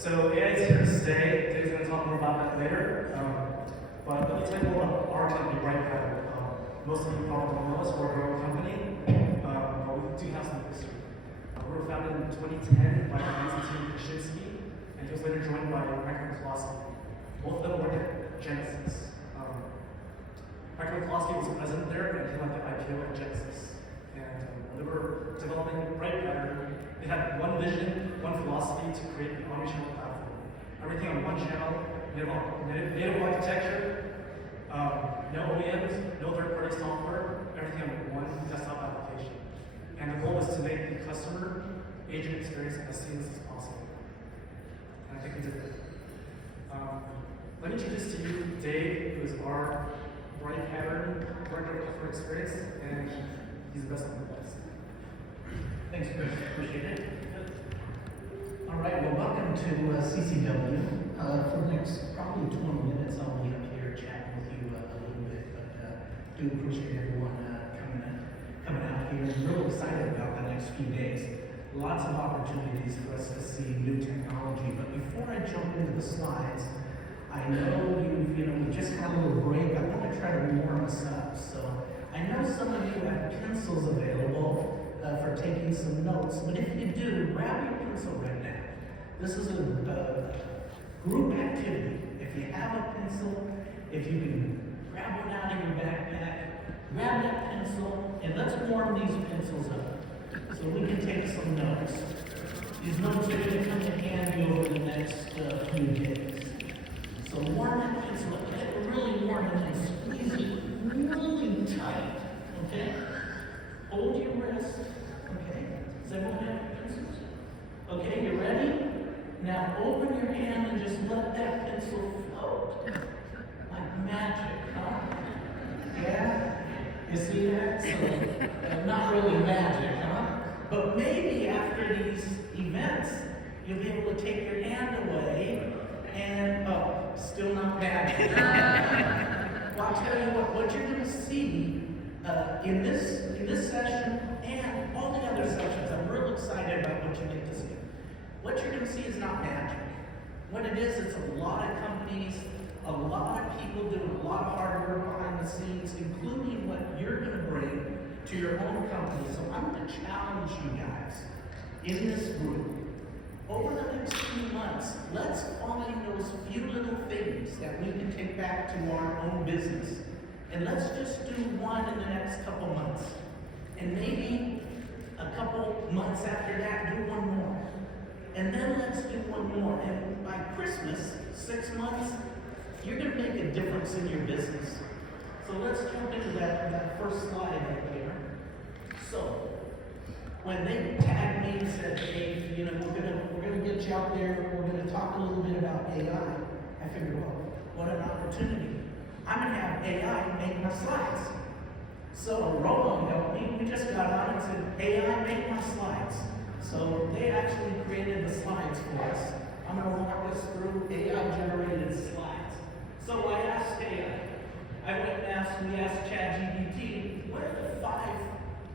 So AI is here to stay. Today's going to talk more about that later. But let me tell you more about our company, Brightpattern. Most of you probably don't know us. We're a growing company, but we do have some history. We were founded in 2010 by Konstantin Krasinski, and he was later joined by Michael McCloskey. Both of them worked at Genesis. Michael McCloskey was the president there, and he led the IPO at Genesis. And when they were developing Brightpattern, they had one vision, one philosophy to create an omnichannel platform. Everything on one channel, native architecture, no OEMs, no third-party software, everything on one desktop application. And the goal was to make the customer agent experience as seamless as possible. And I think we did that. Let me introduce to you Dave, who is our Brightpattern Director of Customer Experience, and he's the best of the best. Thanks, Chris. Appreciate it. All right, well, welcome to CCW. For the next probably 20 minutes, I'll be up here chatting with you a little bit, but do appreciate everyone coming out here. I'm really excited about the next few days. Lots of opportunities for us to see new technology, but before I jump into the slides, I know we just had a little break. I want to try to warm us up. So I know some of you have pencils available for taking some notes, but if you do, grab your pencil right now. This is a group activity. If you have a pencil, if you can grab one out of your backpack, grab that pencil, and let's warm these pencils up so we can take some notes. These notes are going to come in handy over the next few days. So warm that pencil up, get it really warm, and then squeeze it really tight, okay? Hold your wrist, okay? Does everyone have pencils? Okay, you ready? Now open your hand and just let that pencil float. Like magic, huh? Yeah? You see that? So, not really magic, huh? But maybe after these events, you'll be able to take your hand away and, still not magic. Well, I'll tell you what you're going to see in this session and all the other sessions, I'm real excited about what you get to see. What you're going to see is not magic. What it is, it's a lot of companies, a lot of people doing a lot of hard work behind the scenes, including what you're going to bring to your own company. So I'm going to challenge you guys in this group. Over the next few months, let's find those few little things that we can take back to our own business. And let's just do one in the next couple months. And maybe a couple months after that, do one more. And then let's do one more. And by Christmas, 6 months, you're going to make a difference in your business. So let's jump into that first slide right there. So, when they tagged me and said, hey, we're gonna get you out there, we're gonna talk a little bit about AI, I figured, well, what an opportunity. I'm gonna have AI make my slides. So Roland helped me, we just got on and said, AI, make my slides. So they actually created the slides for us. I'm gonna walk us through AI-generated slides. So I asked AI, we asked ChatGPT, what are the 5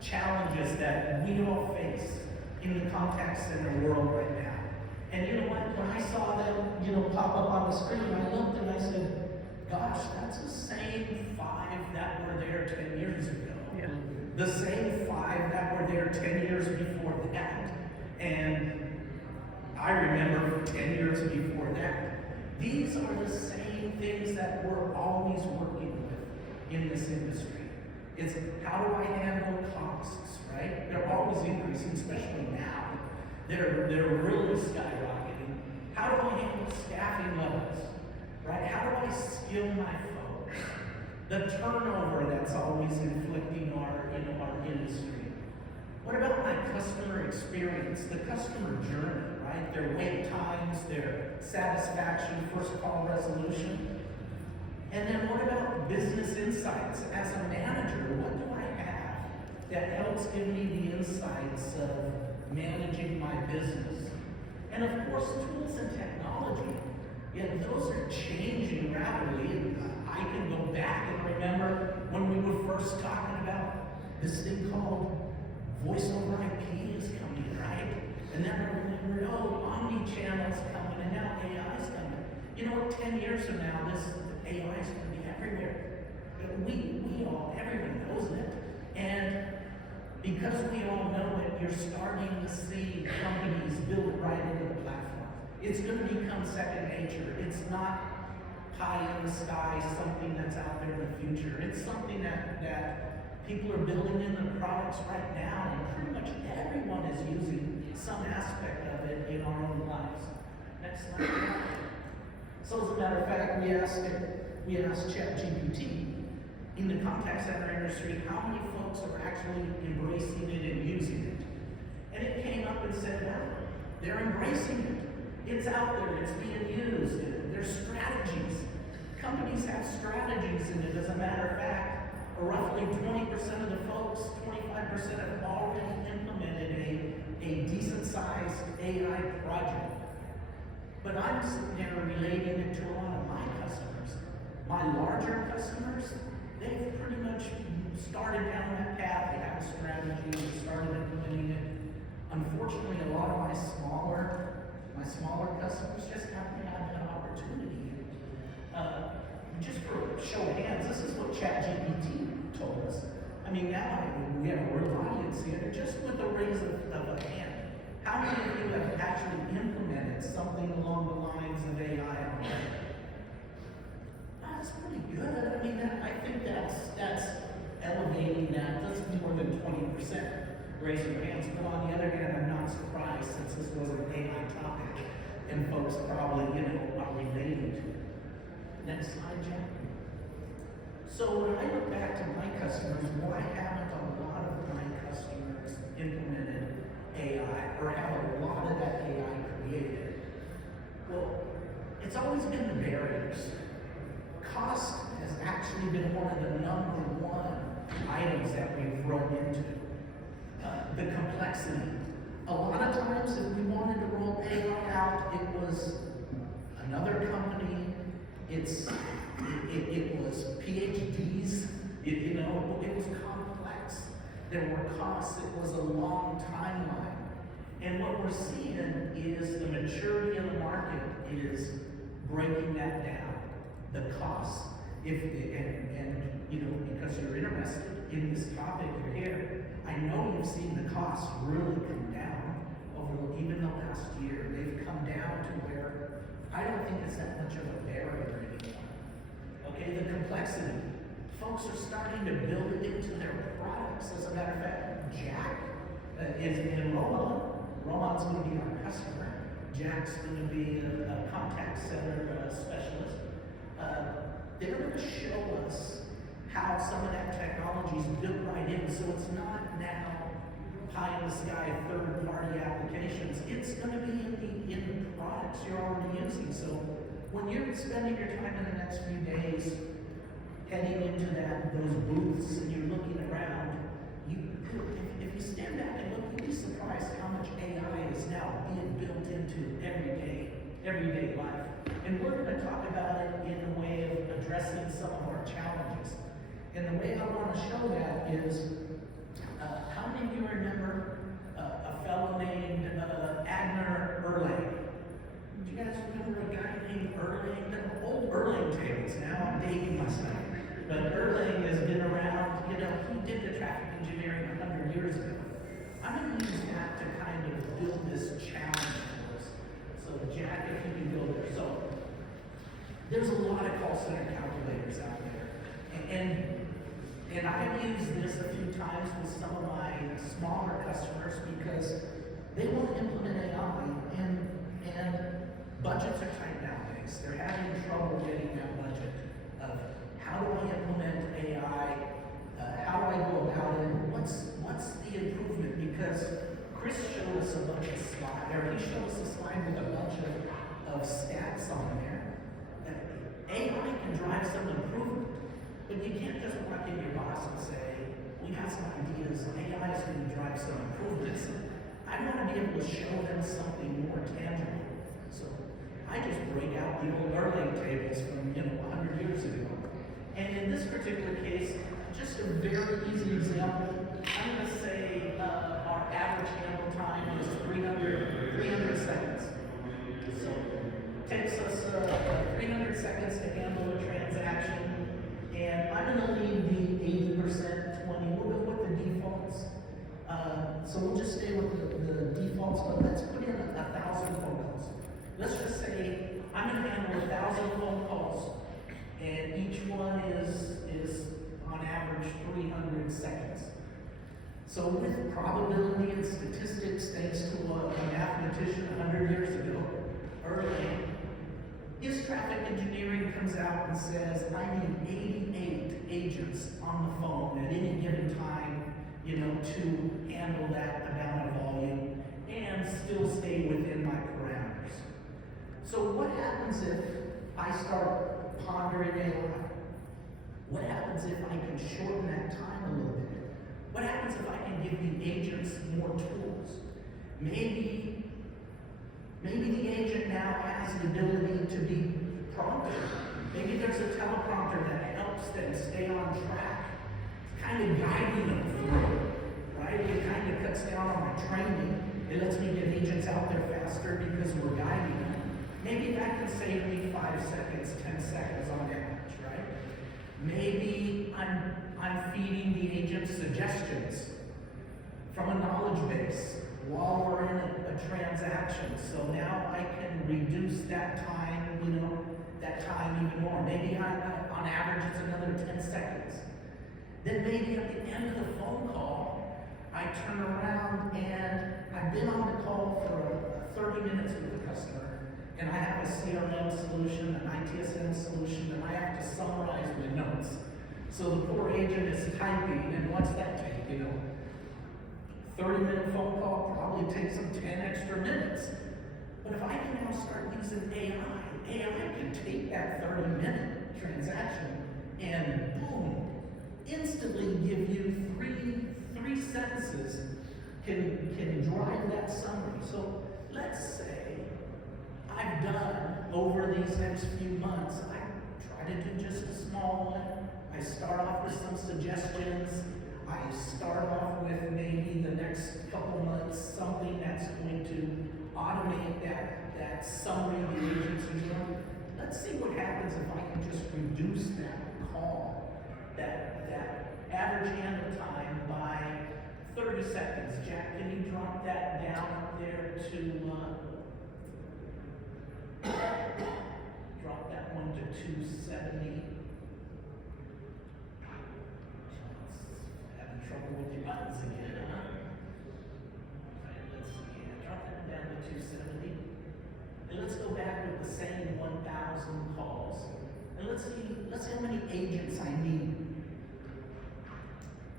challenges that we all face in the contact center world right now? And you know what, when I saw them, pop up on the screen, I looked and I said, gosh, that's the same 5 that were there 10 years ago. Yeah. The same 5 that were there 10 years before that. And I remember 10 years before that. These are the same things that we're always working with in this industry. It's how do I handle costs, right? They're always increasing, especially now. They're really skyrocketing. How do I handle staffing levels, right? How do I skill my folks? The turnover that's always inflicting our industry. What about my customer experience, the customer journey, right? Their wait times, their satisfaction, first call resolution. And then what about business insights? As a manager, what do I have that helps give me the insights of managing my business? And of course, tools and technology. Yeah, those are changing rapidly. I can go back and remember when we were first talking about this thing called voice over IP is coming, right? And then I remember, omni-channel's coming, and now AI is coming. You know, 10 years from now, this AI is going to be everywhere. Everyone knows it. And because we all know it, you're starting to see companies build it right into the platform. It's going to become second nature. It's not pie in the sky, something that's out there in the future. It's something that people are building in their products right now, and pretty much everyone is using some aspect of it in our own lives. Next slide. So as a matter of fact, we asked ChatGPT in the contact center industry how many folks are actually embracing it and using it. And it came up and said, well, they're embracing it. It's out there, it's being used. There's strategies. Companies have strategies in it. As a matter of fact, roughly 20% of the folks, 25% have already implemented a decent sized AI project. But I'm sitting there relating it to a lot of my customers. My larger customers, they've pretty much started down that path. They have a strategy, they started implementing it. Unfortunately, a lot of my smaller customers just haven't had that opportunity. Just for a show of hands, this is what ChatGPT told us. I mean, now we have a real audience here, just with a raise of a hand. How many of you have actually implemented something along the lines of AI already? That's pretty good. I mean, I think that's elevating that. That's more than 20%. Raise your hands. But on the other hand, I'm not surprised since this was an AI topic and folks probably, are relating to it. Next slide, Jack. So when I look back to my customers, why haven't a lot of my customers implemented AI or have a lot of that AI created? Well, it's always been the barriers. Cost has actually been one of the number one items that we've run into. The complexity. A lot of times if we wanted to roll AI out, it was another company. It was PhDs. It was complex. There were costs. It was a long timeline. And what we're seeing is the maturity of the market is breaking that down. The costs. Because you're interested in this topic, you're here. I know you've seen the costs really come down over even the last year. They've come down to where I don't think it's that much of a barrier anymore. Okay, the complexity. Folks are starting to build it into their products. As a matter of fact, Jack is in Roman. Roman's going to be our customer. Jack's going to be a contact center specialist. They're going to show us how some of that technology is built right in, so it's not now pie in the sky third-party applications. It's going to be in the products you're already using. So when you're spending your time in the next few days heading into those booths and you're looking around, if you stand back and look, you'll be surprised how much AI is now being built into everyday life. And we're going to talk about it in a way of addressing some of our challenges. And the way I want to show that is, how many of you remember a fellow named Agner Erlang? Do you guys remember a guy named Erlang? The old Erlang tables. Now I'm dating myself. But Erlang has been around, he did the traffic engineering 100 years ago. I'm going to use that to kind of build this challenge for us. So Jack, if you can go there. So there's a lot of call center calculators out there. And I've used this a few times with some of my smaller customers because they want to implement AI and budgets are tight nowadays. They're having trouble getting that budget of how do I implement AI, how do I go about it, what's the improvement? Because Chris showed us a bunch of slides, or he showed us a slide with a bunch of stats on there. AI can drive some improvement, but you can't just walk in your boss and say, we have some ideas, AI is going to drive some improvements. I want to be able to show them something more tangible. So I just break out the old Erlang tables from 100 years ago. And in this particular case, just a very easy example, I'm going to say our average handle time is 300 seconds. So takes us 300 seconds to handle a transaction, and I'm gonna leave the 80%, 20, we'll go with the defaults. So we'll just stay with the defaults, but let's put in 1,000 phone calls. Let's just say I'm gonna handle 1,000 phone calls, and each one is on average 300 seconds. So with probability and statistics, thanks to a mathematician 100 years ago, early, his traffic engineering comes out and says, I need 88 agents on the phone at any given time, to handle that amount of volume and still stay within my parameters. So what happens if I start pondering AI? What happens if I can shorten that time a little bit? What happens if I can give the agents more tools? Maybe the agent now has the ability to be prompted. Maybe there's a teleprompter that helps them stay on track. It's kind of guiding them through, right? It kind of cuts down on my training. It lets me get agents out there faster because we're guiding them. Maybe that can save me 5 seconds, 10 seconds on average, right? Maybe I'm feeding the agent suggestions from a knowledge base while we're in a transaction. So now I can reduce that time, that time even more. Maybe on average it's another 10 seconds. Then maybe at the end of the phone call, I turn around and I've been on the call for 30 minutes with the customer, and I have a CRM solution, an ITSM solution, and I have to summarize the notes. So the poor agent is typing, and what's that take? 30-minute phone call probably takes them 10 extra minutes. But if I can now start using AI can take that 30-minute transaction and boom, instantly give you three sentences can drive that summary. So let's say I've done over these next few months, I try to do just a small one. I start off with some suggestions. I start off with maybe the next couple months something that's going to automate that summary the agents are doing. Let's see what happens if I can just reduce that call, that average handle time by 30 seconds. Jack, can you drop that down there to drop that one to 270? Having trouble with your buttons again, huh? Alright, let's see. Drop that down to 270. And let's go back with the same 1,000 calls. And let's see how many agents I need.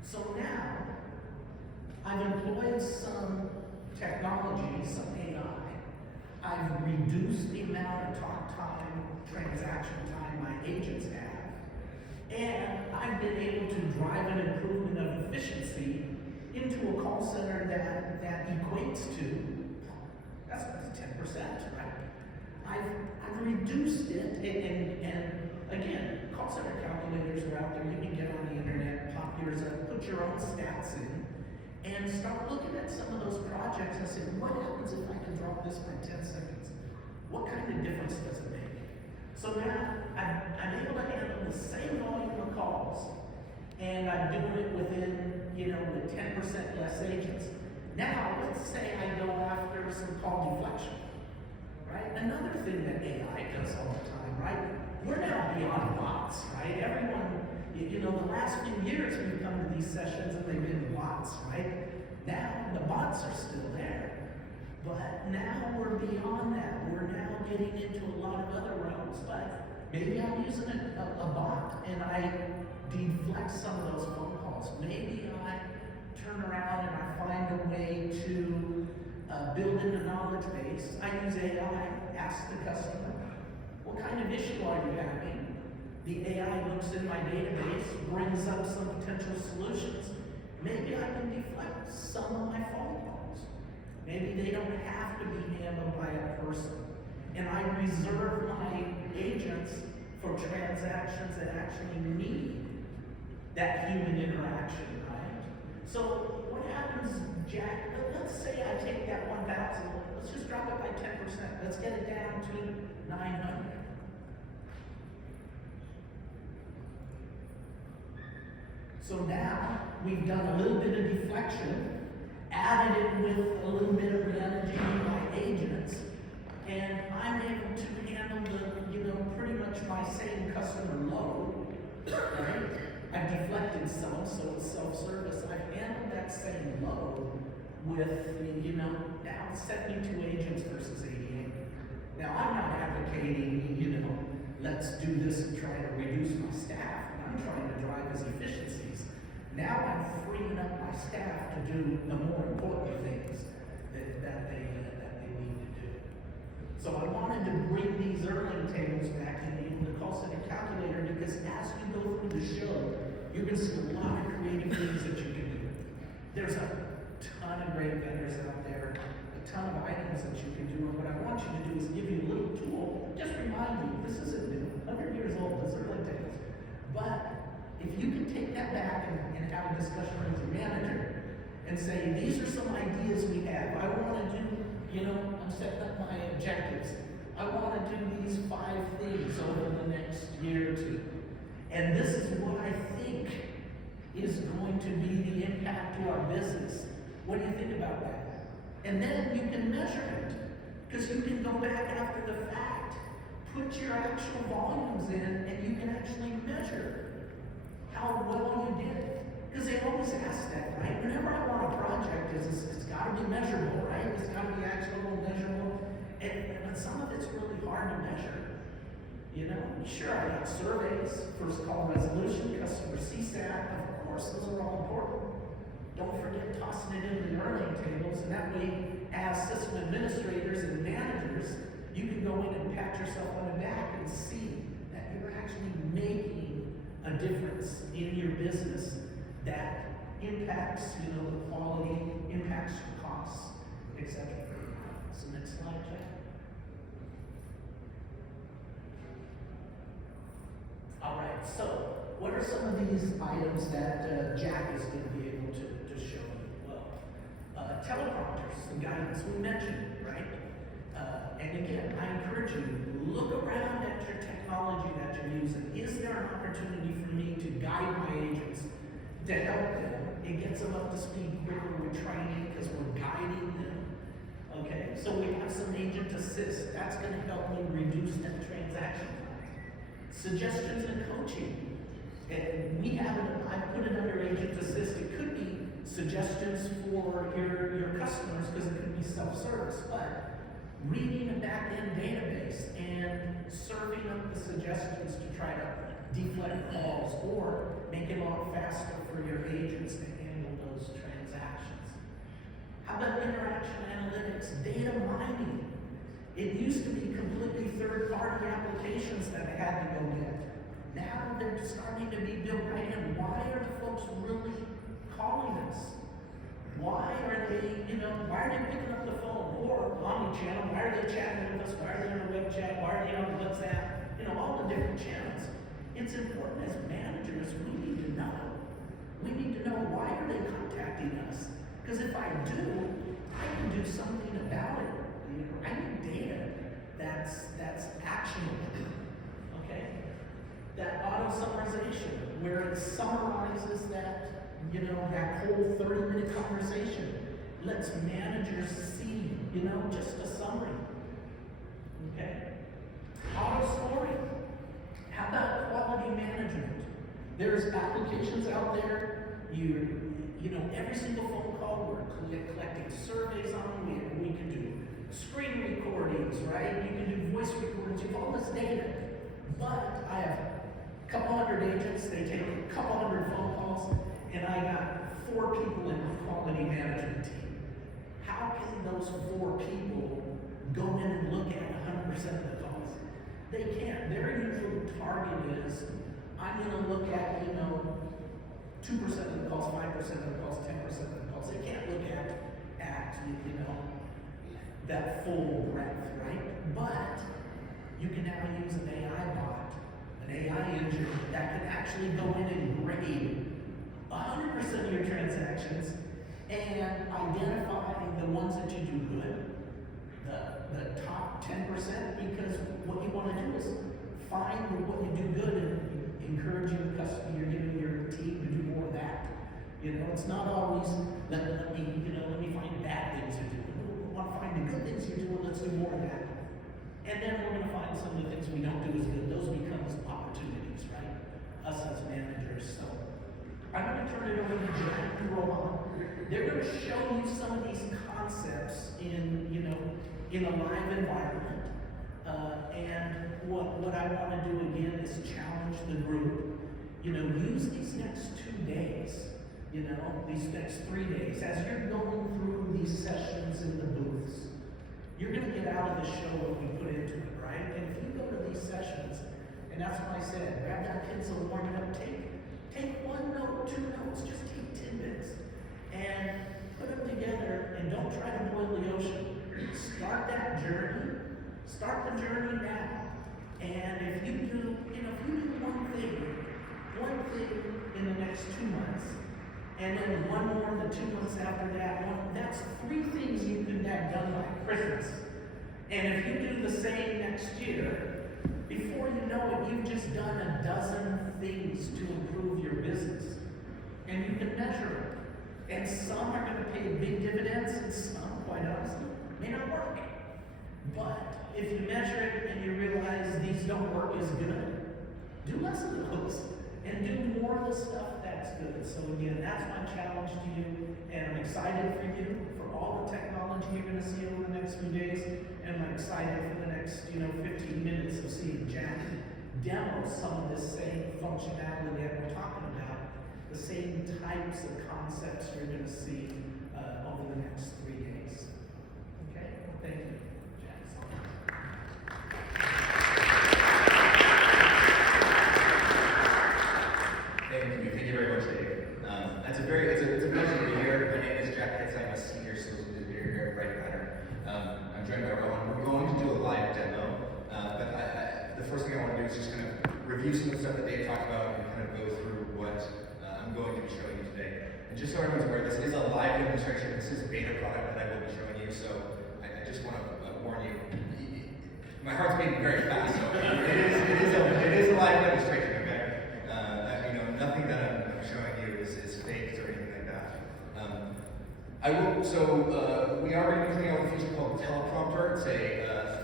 So now, I've employed some technology, some AI. I've reduced the amount of talk time, transaction time my agents have. And I've been able to drive an improvement of efficiency into a call center that equates to, that's 10%, right? I've reduced it, and again, call center calculators are out there. You can get on the internet, pop yours up, put your own stats in, and start looking at some of those projects and say, what happens if I can drop this by 10 seconds? What kind of difference does it make? So now I'm able to handle the same volume of calls, and I'm doing it within, with 10% less agents. Now, let's say I go after some call deflection, right? Another thing that AI does all the time, right? We're now beyond bots, right? Everyone, the last few years we've come to these sessions and they've been bots, right? Now, the bots are still there. But now we're beyond that. We're now getting into a lot of other realms. But maybe I'm using a bot and I deflect some of those phone calls. Maybe I turn around and I find a way to build in a knowledge base. I use AI, ask the customer, what kind of issue are you having? The AI looks in my database, brings up some potential solutions. Maybe I can deflect some of my phone calls. Maybe they don't have to be handled by a person. And I reserve my agents for transactions that actually need that human interaction, right? So what happens, Jack? Let's say I take that 1,000, let's just drop it by 10%. Let's get it down to 900. So now we've done a little bit of deflection, added it with a little bit of managing my agents, and I'm able to handle pretty much my same customer load, right? I've deflected some, so it's self-service. I've handled that same load with, now 72 agents versus 88. Now, I'm not advocating, let's do this and try to reduce my staff. I'm trying to drive as efficiencies. Now I'm freeing up my staff to do the more important things that they need to do. So I wanted to bring these earning tables back in the call center calculator, because as you go through the show, you're going to see a lot of creative things that you can do. There's a ton of great vendors out there, a ton of items that you can do, and what I want you to do is give you a little tool. Just remind you, this isn't new, 100 years old, these earning tables. But if you can take that back and have a discussion with your manager and say, these are some ideas we have. I want to do, I'm setting up my objectives. I want to do these 5 things over the next year or 2. And this is what I think is going to be the impact to our business. What do you think about that? And then you can measure it, because you can go back after the fact, put your actual volumes in, and you can actually measure how well you did. Because they always ask that, right? Whenever I want a project, it's got to be measurable, right? It's got to be actionable, measurable. But some of it's really hard to measure. Sure, I got surveys, first call resolution, customer CSAT, of course, those are all important. Don't forget tossing it into the earning tables, and that way, as system administrators and managers, you can go in and pat yourself on the back and see that you're actually making a difference in your business that impacts, the quality, impacts your costs, etc. So next slide, Jack. All right, so what are some of these items that Jack is going to be able to show you? Well, teleprompters, some guidance we mentioned, right? And again, I encourage you, look around at your technology that you're using. Is there an opportunity for me to guide my agents, to help them? It gets them up to speed quicker with training because we're guiding them. Okay, so we have some agent assist. That's going to help me reduce that transaction time. Suggestions and coaching. And we have it, I put it under agent assist. It could be suggestions for your customers because it could be self-service, but reading a back-end database and serving up the suggestions to try to deflect calls or make it a lot faster for your agents to handle those transactions. How about interaction analytics, data mining? It used to be completely third-party applications that I had to go get. Now they're starting to be built right in. Why are the folks really calling us? Why are they picking up the phone? Or omni-channel, why are they chatting with us? Why are they on a web chat? Why are they on WhatsApp? All the different channels. It's important as managers, we need to know. We need to know, why are they contacting us? Because if I do, I can do something about it. I need data that's actionable. Okay? That auto summarization, where it summarizes that whole 30-minute conversation, lets managers see, just a summary. Okay? Auto scoring. How about quality management? There's applications out there. Every single phone call, we're collecting surveys on. We can do screen recordings, right? You can do voice recordings. You have all this data. But I have a couple hundred agents. They take a couple hundred phone calls, and I got 4 people in my quality management team. How can those 4 people go in and look at 100% of the calls? They can't. Their usual target is, I'm going to look at, 2% of the calls, 5% of the calls, 10% of the calls. They can't look at that full breadth, right? But you can now use an AI bot, an AI engine that can actually go in and grade 100% of your transactions and identify the ones that you do good, the top 10%, because what you want to do is find what you do good and encourage your customer, your team to do more of that. It's not always let me find bad things you're doing. We want to find the good things you're doing. Let's do more of that. And then we're going to find some of the things we don't do as good. Those becomes opportunities, right? Us as managers. So I'm going to turn it over to Jack and Roman. They're going to show you some of these concepts in a live environment. And what I want to do again is challenge the group. Use these next 2 days. These next 3 days, as you're going through these sessions in the booths, you're going to get out of the show what we put into it, right? And if you go to these sessions, and that's what I said, grab that pencil, warm it up, take 1 note, 2 notes, just take tidbits, and put them together, and don't try to boil the ocean. Start that journey. Start the journey now. And if you do one thing in the next 2 months, and then one more the 2 months after that, that's 3 things you can have done by Christmas. And if you do the same next year, before you know it, you've just done a dozen things to improve your business. And you can measure it. And some are going to pay big dividends, and some, quite honestly, may not work. But if you measure it and you realize these don't work as good, do less of those and do more of the stuff that's good. So again, that's my challenge to you, and I'm excited for you, for all the technology you're going to see over the next few days, and I'm excited for the next 15 minutes of seeing Jack demo some of this same functionality that we're talking about, the same types of concepts you're going to see over the next 3 days. Okay, thank you. Thank you very much, Dave. It's a pleasure to be here. My name is Jack Hitz. I'm a senior solutions engineer here at Brightline. I'm joined by Rowan. We're going to do a live demo, but the first thing I want to do is just kind of review some of the stuff that Dave talked about and kind of go through what I'm going to be showing you today. And just so everyone's aware, this is a live demonstration. This is a beta product that I will be showing you, so I just want to warn you. My heart's beating very fast, so it is a live demonstration. Nothing that I'm showing you is faked or anything like that. We are going to be coming out with a feature called Teleprompter. It's a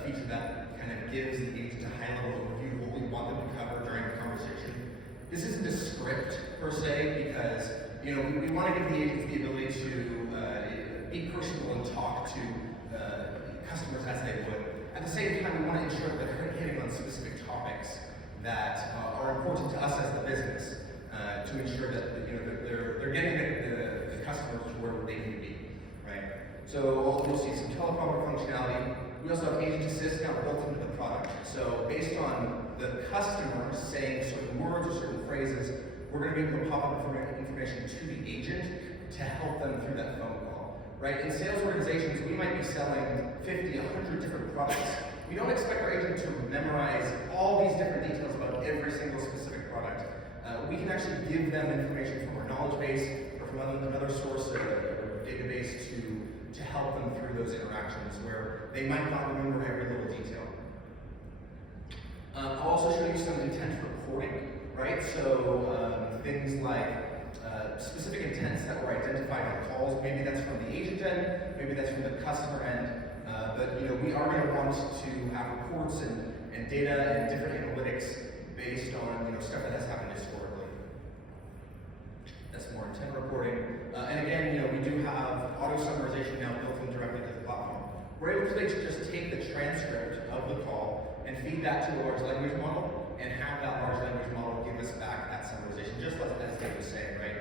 feature that kind of gives the agent a high-level overview of what we want them to cover during the conversation. This isn't a script per se, because we want to give the agents the ability to be personal and talk to customers as they would. At the same time, we want to ensure that they're hitting on specific topics that are important to us as the business. To ensure that they're getting the customers to where they need to be, right? So you'll see some teleprompter functionality. We also have Agent Assist now built into the product. So based on the customer saying certain words or certain phrases, we're going to be able to pop up information to the agent to help them through that phone call, right? In sales organizations, we might be selling 50, 100 different products. We don't expect our agent to memorize all these different details about every single specific product. We can actually give them information from our knowledge base or from another source or database to help them through those interactions where they might not remember every little detail. I'll also show you some intent reporting, right? So things like specific intents that were identified on calls. Maybe that's from the agent end, maybe that's from the customer end. But we are going to want to have reports and data and different analytics based on stuff that has happened historically. That's more intent reporting. And again, we do have auto summarization now built in directly to the platform. We're able to just take the transcript of the call and feed that to a large language model and have that large language model give us back that summarization, just like as Dave was saying, right?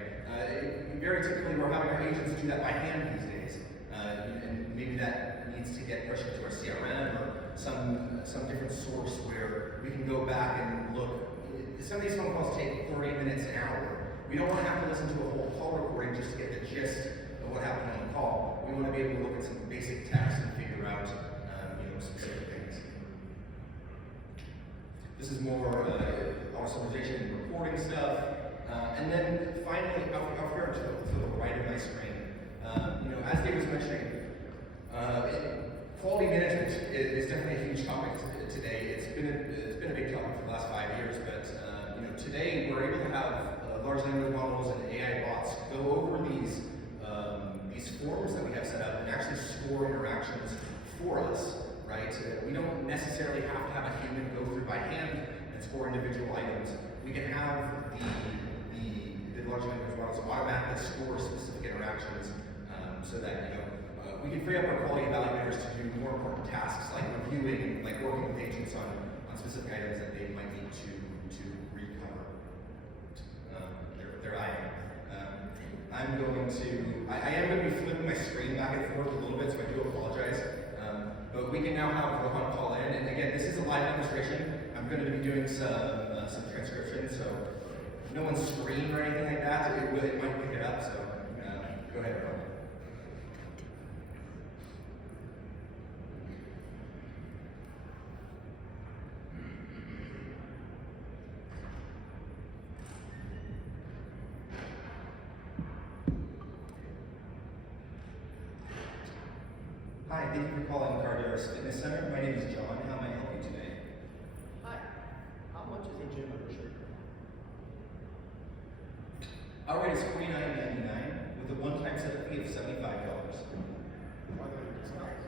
Very typically, we're having our agents do that by hand these days. And maybe that needs to get pushed into our CRM or some different source where we can go back and look. Some of these phone calls take 30 minutes, an hour. We don't want to have to listen to a whole call recording just to get the gist of what happened on the call. We want to be able to look at some basic text and figure out specific things. This is more summarization and reporting stuff. And then finally, up here to the right of my screen, as Dave was mentioning, Quality management is definitely a huge topic today. It's been a big topic for the last 5 years, but today we're able to have large language models and AI bots go over these forms that we have set up and actually score interactions for us, right? We don't necessarily have to have a human go through by hand and score individual items. We can have the large language models automatically score specific interactions so that we can free up our quality evaluators to do more important tasks like reviewing, like working with agents on specific items that they might need to recover their item. I am going to be flipping my screen back and forth a little bit, so I do apologize. But we can now have Rohan call in, and again, this is a live demonstration. I'm going to be doing some transcription, so no one's screen or anything like that. It might pick it up, so go ahead, Rohan. Hi, thank you for calling Carderas Fitness Center. My name is John. How may I help you today? Hi. How much is a gym membership? Our rate is $49.99 with a one-time setup fee of $75. Are there any discounts?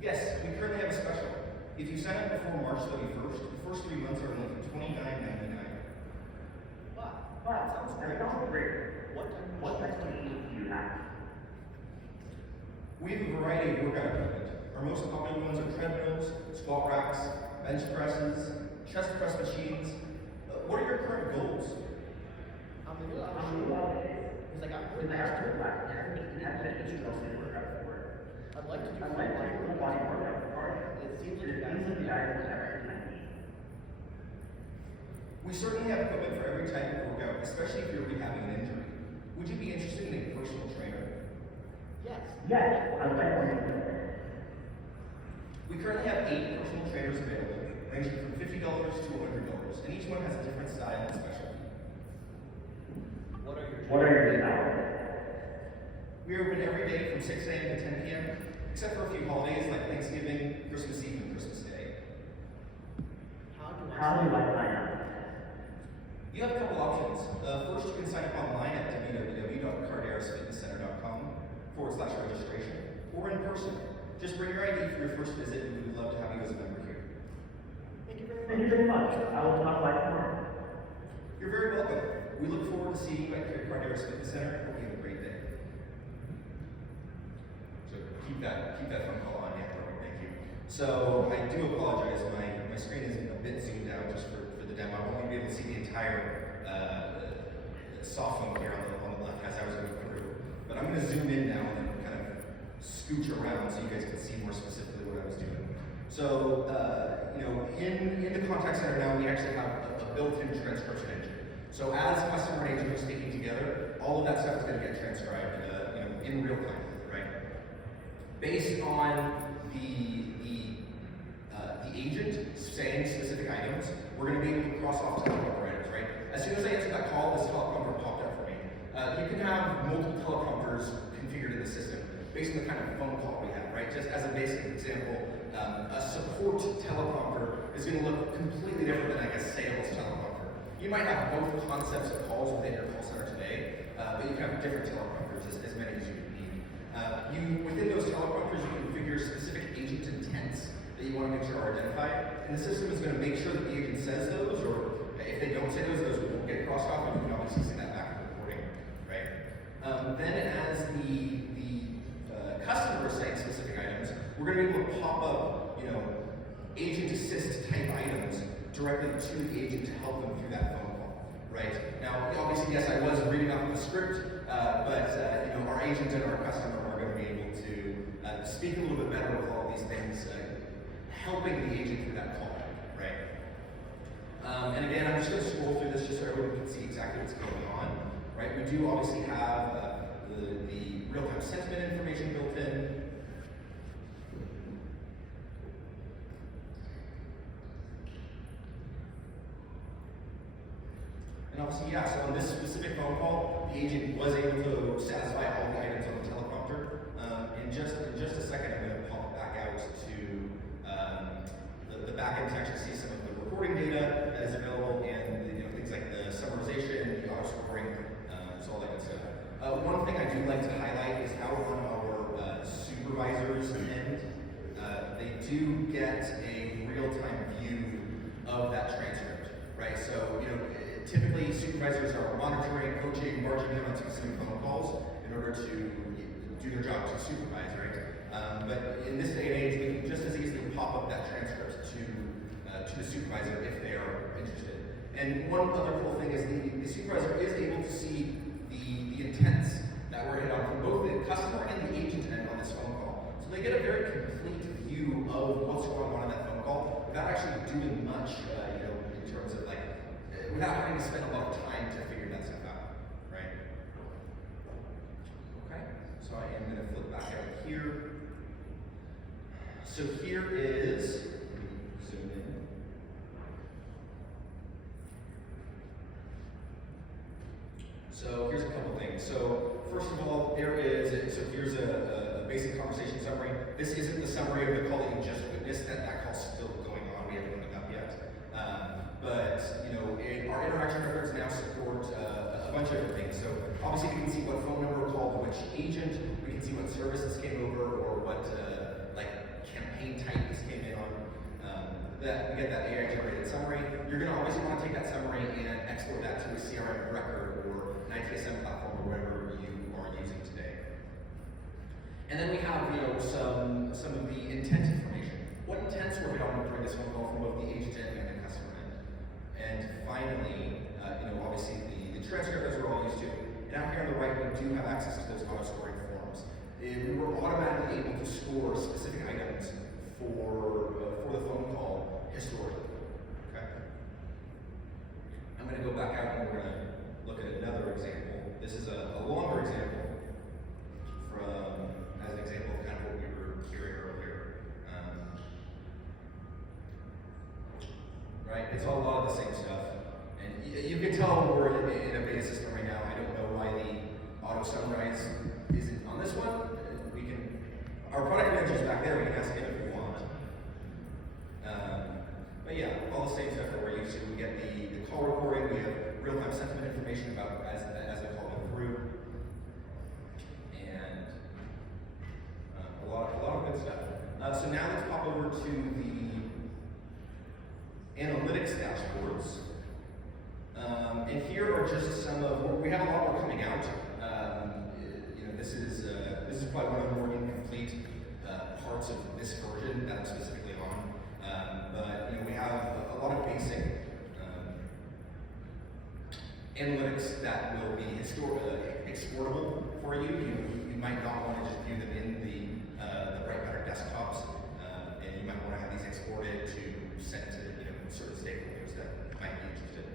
Yes, we currently have a special. If you sign up before March 31st, the first 3 months are only $29.99. Wow, that sounds great. What type of machines do you have? We have a variety of workout equipment. Our most popular ones are treadmills, squat racks, bench presses, chest press machines. What are your current goals? I'm a little unsure. Because I got really last year, I haven't been instructed for it. I'd like to do full body workout. It seems like the guys are actually. We certainly have equipment for every type of workout, especially if you're rehabbing an injury. Would you be interested in a personal trainer? Yes, I would like to. We currently have 8 personal trainers available, ranging from $50 to $100, and each one has a different style and specialty. What are your hours? We are open every day from 6 a.m. to 10 p.m., except for a few holidays like Thanksgiving, Christmas Eve, and Christmas Day. How do I sign up? You have a couple options. First, you can sign up online at www.carderasfitnesscenter.com/registration, or in person. Just bring your ID for your first visit, and we would love to have you as a member here. Thank you very much. I will talk by tomorrow. You're very welcome. We look forward to seeing you at Carderas Fitness Center. Hope you have a great day. So keep that phone call on. Yeah, perfect. Thank you. So I do apologize. My screen is a bit zoomed out just for the demo. I won't be able to see the entire soft phone here on the left as I was going through. But I'm going to zoom in now and then kind of scooch around so you guys can see more specifically what I was doing. So in the contact center now, we actually have a built-in transcription engine. So as customer and agent are speaking together, all of that stuff is going to get transcribed, in real time, right? Based on the agent saying specific items, we're going to be able to cross off teleprompter items, right? As soon as I answered that call, this teleprompter popped up for me. You can have multiple teleprompters configured in the system based on the kind of phone call we have, right? Just as a basic example, a support teleprompter is going to look completely different than like a sales teleprompter. You might have both concepts of calls within your call center today, but you can have different teleprompters, as many as you need. Within those teleprompters, you can configure specific agent intents that you want to make sure are identified, and the system is going to make sure that the agent says those, or if they don't say those won't get crossed off, and you can obviously see that back in the recording, right? Then as the customer is saying specific items, we're going to be able to pop up, agent assist type items directly to the agent to help them through that phone call, right? Now, obviously, yes, I was reading off the script, but our agent and our customer are going to be able to speak a little bit better with all these things, helping the agent through that call, right? And again, I'm just going to scroll through this just so everyone can see exactly what's going on, right? We do obviously have the real-time sentiment information built in. And obviously, yeah, so on this specific phone call, the agent was able to satisfy all the items on the teleprompter in in just a second, I'm going to pop back out to the backend to actually see some of the recording data that is available, and things like the summarization, the auto scoring, so all that good stuff. One thing I do like to highlight is out on our supervisors end, they do get a real-time view of that transcript, right? So typically supervisors are monitoring, coaching, marching in on specific phone calls in order to do their job to supervise, right? But in this day and age, we can just as easily pop up that transcript to the supervisor if they are interested. And one other cool thing is the supervisor is able to see the intents that were hit on from both the customer and the agent end on this phone call. So they get a very complete view of what's going on in that phone call without actually doing much, in terms of without having to spend a lot of time to figure that stuff out, right? Okay, so I am going to flip back out here. So here is, let me zoom in. So here's a couple things. So first of all, here's a basic conversation summary. This isn't the summary of the call that you just witnessed. That call's still going on. We haven't hung up yet. But our interaction records now support a bunch of different things. So obviously we can see what phone number called which agent. We can see what services came over or what campaign type this came in on. We get that AI generated summary. You're going to obviously want to take that summary and export that to a CRM record or an ITSM platform or whatever you are using today. And then we have some of the intent information. What intents were hit on during this phone call from both the agent end and the customer end. And finally, obviously the transcript as we're all used to. And out here on the right, we do have access to those auto scoring forms. We were automatically able to score specific items for the phone call historically. Okay. I'm going to go back out and we're going to look at another example. This is a longer example as an example of kind of what we were hearing earlier. Right, it's all a lot of the same stuff. And you can tell we're in a beta system right now. I don't know why the auto summarize isn't on this one. Our product manager's back there, we can ask him if we want. But yeah, all the same stuff that we're used to. We get the call recording, we have real-time sentiment information about as the call went through. And a lot of good stuff. So now let's pop over to the analytics dashboards. And here are just some of, we have a lot more coming out. This is probably one of the more incomplete parts of this version that I'm specifically on. But we have a lot of basic analytics that will be exportable for you. You might not want to just view them in the Brightpattern desktops, and you might want to have these exported to send to certain stakeholders that might be interested.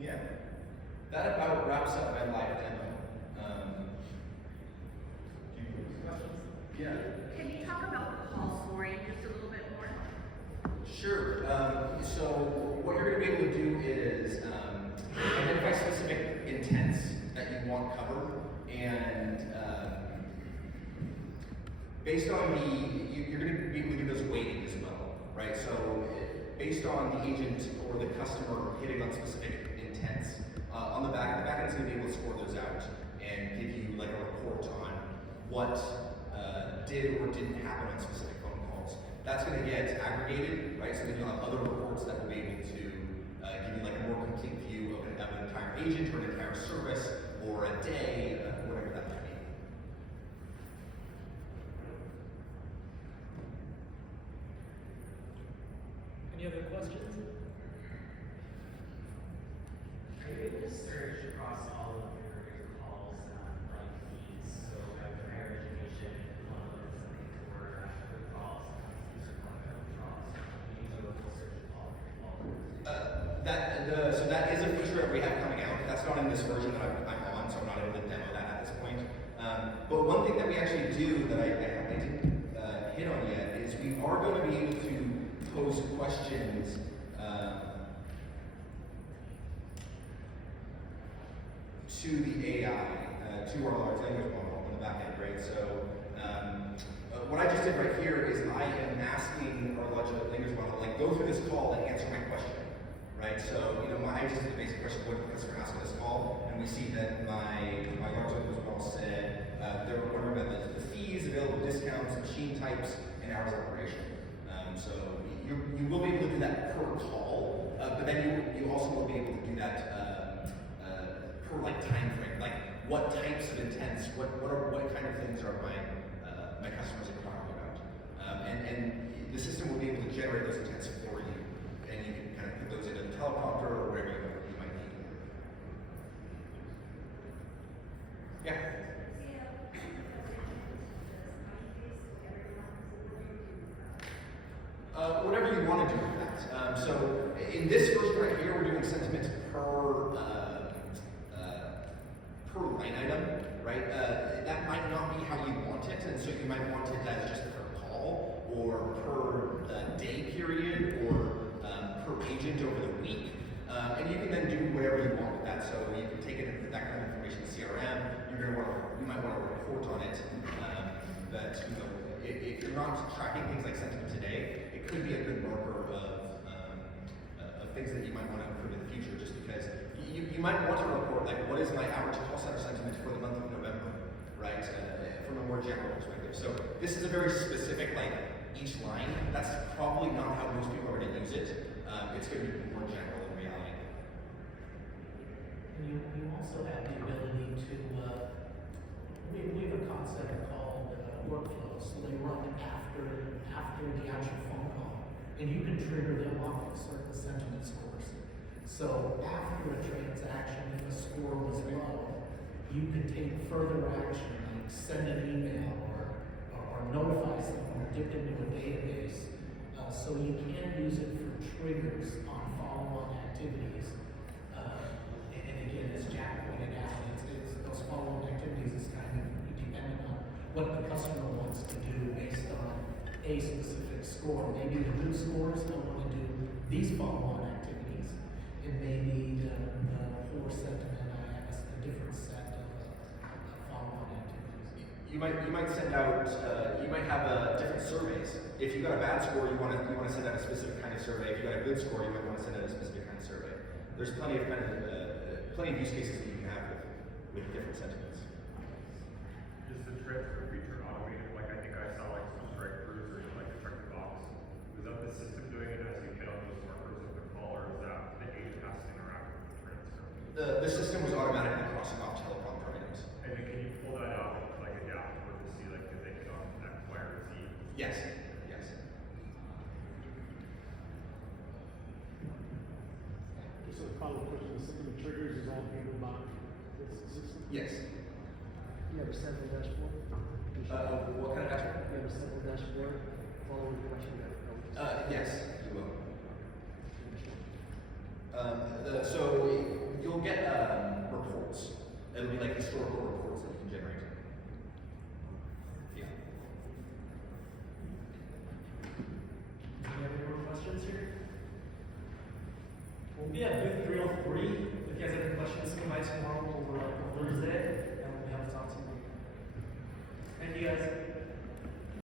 Yeah, that about wraps up my live demo. Yeah. Can you talk about the call scoring just a little bit more? Sure. So what you're going to be able to do is identify specific intents that you want covered, and based on you're going to be able to do those weighting as well, right? So based on the agent or the customer hitting on specific intents, on the back end is going to be able to score those out and give you like a report on what did or didn't happen on specific phone calls. That's going to get aggregated, right? So then you'll have other reports that will be able to give you like a more complete view of an entire agent or an entire service or a day, whatever that might be. Any other questions? Are you able to search across all of your calls like these? So have higher education, one of those for good calls, user calls. You use a local search all So that is a feature that we have coming out. That's not in this version that I'm on, so I'm not able to demo that at this point. But one thing that we actually do that I didn't hit on yet is we are going to be able to pose questions to the AI, to our large language model on the back end, right? So what I just did right here is I am asking our large language model, like, go through this call and answer my question, right? So, I just did the basic question, what did the customer ask on this call? And we see that my large language model said they were wondering about the fees, available discounts, machine types, and hours of operation. So you will be able to do that per call, but then you also will be able to do that per time frame, like what types of intents, what kind of things are my customers inquiring about, and the system will be able to generate those intents for you, and you can kind of put those into the teleprompter or wherever you might need. Yeah. Whatever you want to do with that. So in this version right here, we're doing sentiment per line item, right? That might not be how you want it, and so you might want it as just per call, or per day period, or per agent over the week. And you can then do whatever you want with that. So you can take it and put that kind of information in CRM. You might want to report on it. That if you're not tracking things like sentiment today, it could be a good marker of things that you might want to improve in the future, just because you might want to report, like, what is my average call center sentiment for the month of November, right? From a more general perspective. So this is a very specific, like, each line. That's probably not how most people are going to use it. It's going to be more general in reality. And you also have the ability to, we have a concept called workflows. So they run after the actual phone call, and you can trigger them off of certain sentiment scores. So after a transaction, if a score was low, you could take further action, like send an email or notify someone, dip into a database. So you can use it for triggers on follow-on activities. And again, as Jack pointed out, it's those follow-on activities is kind of dependent on what the customer wants to do based on a specific score. Maybe the good scores don't want to do these follow-on activities, and maybe the poor sentiment has a different set of follow-on activities. You might send out. You might have different surveys. If you got a bad score, you want to send out a specific kind of survey. If you got a good score, you might want to send out a specific kind of survey. There's plenty of use cases that you can have with different sentiments. Is the transfer feature automated? Like, I think I saw like some strike-throughs or like a check the box. Is that the system doing it as you hit on those markers of the call, or is that the agent has to interact with the transfer? The system was automatically crossing off teleprompter items. And then can you pull that out and like adapt to see like did they hit on X, Y, or Z? Yes. So the follow-up question, the system of triggers is all handled by this system? Yes. You have a sample dashboard? What kind of dashboard? You have a sample dashboard following the question that Yes, you will. So you'll get reports. It'll be like historical reports that you can generate. Yeah. Do you have any more questions here? Well, we have booth 303. If you guys have any questions, come by tomorrow. We'll